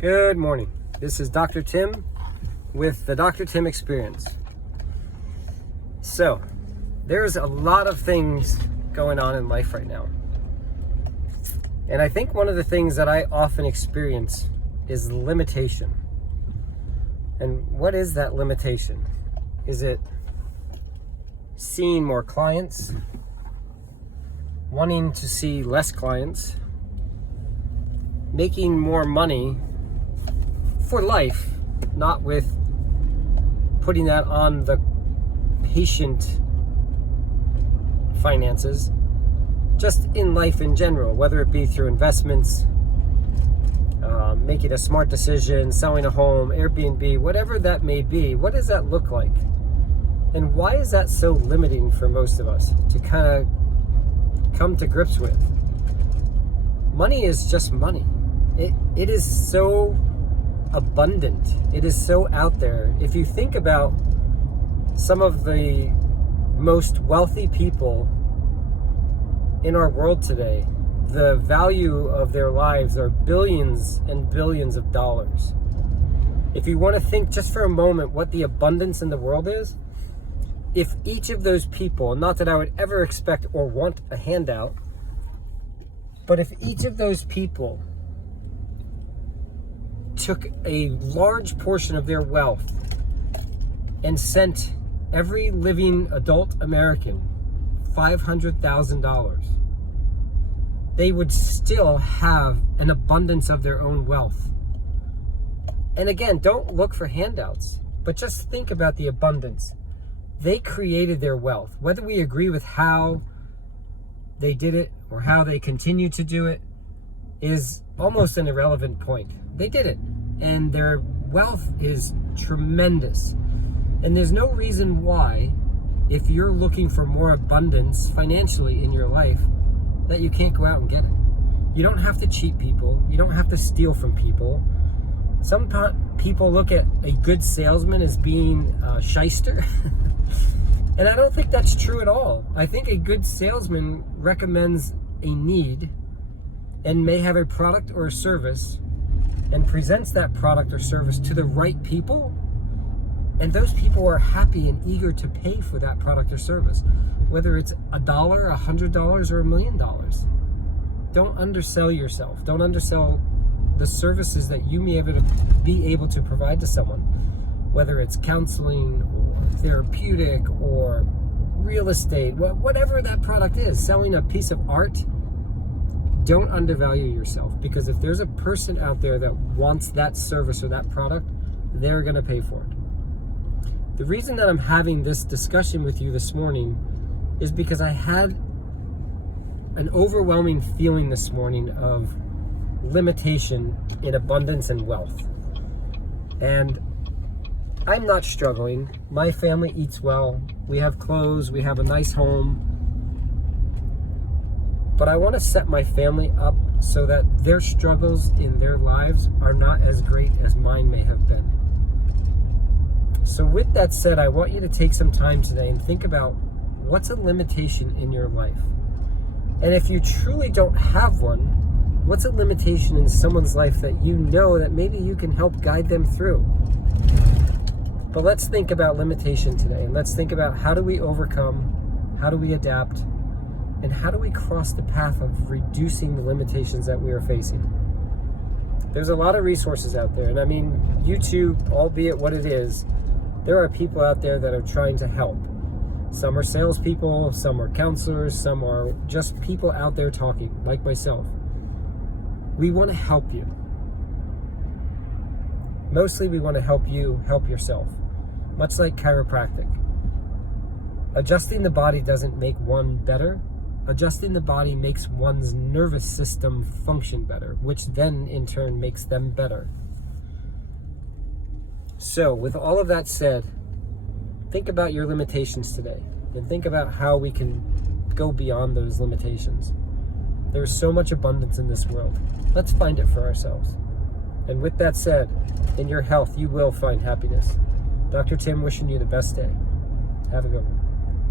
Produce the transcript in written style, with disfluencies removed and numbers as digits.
Good morning. This is Dr. Tim with the Dr. Tim Experience. So, there's a lot of things going on in life right now. And I think one of the things that I often experience is limitation. And what is that limitation? Is it seeing more clients? Wanting to see less clients? Making more money for life, not with putting that on the patient finances, just in life in general, whether it be through investments, making a smart decision, selling a home, Airbnb, whatever that may be. What does that look like? And why is that so limiting for most of us to kind of come to grips with? Money is just money. It is so abundant. It is so out there. If you think about some of the most wealthy people in our world today, the value of their lives are billions and billions of dollars. If you want to think just for a moment what the abundance in the world is, if each of those people, not that I would ever expect or want a handout, but if each of those people took a large portion of their wealth and sent every living adult American $500,000, they would still have an abundance of their own wealth. And again, don't look for handouts, but just think about the abundance. They created their wealth. Whether we agree with how they did it or how they continue to do it is almost an irrelevant point. They did it, and their wealth is tremendous. And there's no reason why, if you're looking for more abundance financially in your life, that you can't go out and get it. You don't have to cheat people. You don't have to steal from people. Some people look at a good salesman as being a shyster. And I don't think that's true at all. I think a good salesman recommends a need and may have a product or a service and presents that product or service to the right people, and those people are happy and eager to pay for that product or service, whether it's $1, $100, or $1 million. Don't undersell yourself. Don't undersell the services that you may be able to provide to someone, whether it's counseling or therapeutic or real estate, whatever that product is, selling a piece of art. Don't undervalue yourself, because if there's a person out there that wants that service or that product, they're going to pay for it. The reason that I'm having this discussion with you this morning is because I had an overwhelming feeling this morning of limitation in abundance and wealth. And I'm not struggling. My family eats well. We have clothes. We have a nice home. But I want to set my family up so that their struggles in their lives are not as great as mine may have been. So with that said, I want you to take some time today and think about what's a limitation in your life. And if you truly don't have one, what's a limitation in someone's life that you know that maybe you can help guide them through? But let's think about limitation today, and let's think about how do we overcome, how do we adapt, and how do we cross the path of reducing the limitations that we are facing? There's a lot of resources out there. And I mean, YouTube, albeit what it is, there are people out there that are trying to help. Some are salespeople, some are counselors, some are just people out there talking, like myself. We want to help you. Mostly we want to help you help yourself, much like chiropractic. Adjusting the body doesn't make one better. Adjusting the body makes one's nervous system function better, which then in turn makes them better. So with all of that said, think about your limitations today and think about how we can go beyond those limitations. There's so much abundance in this world. Let's find it for ourselves. And with that said, in your health, you will find happiness. Dr. Tim wishing you the best day. Have a good one.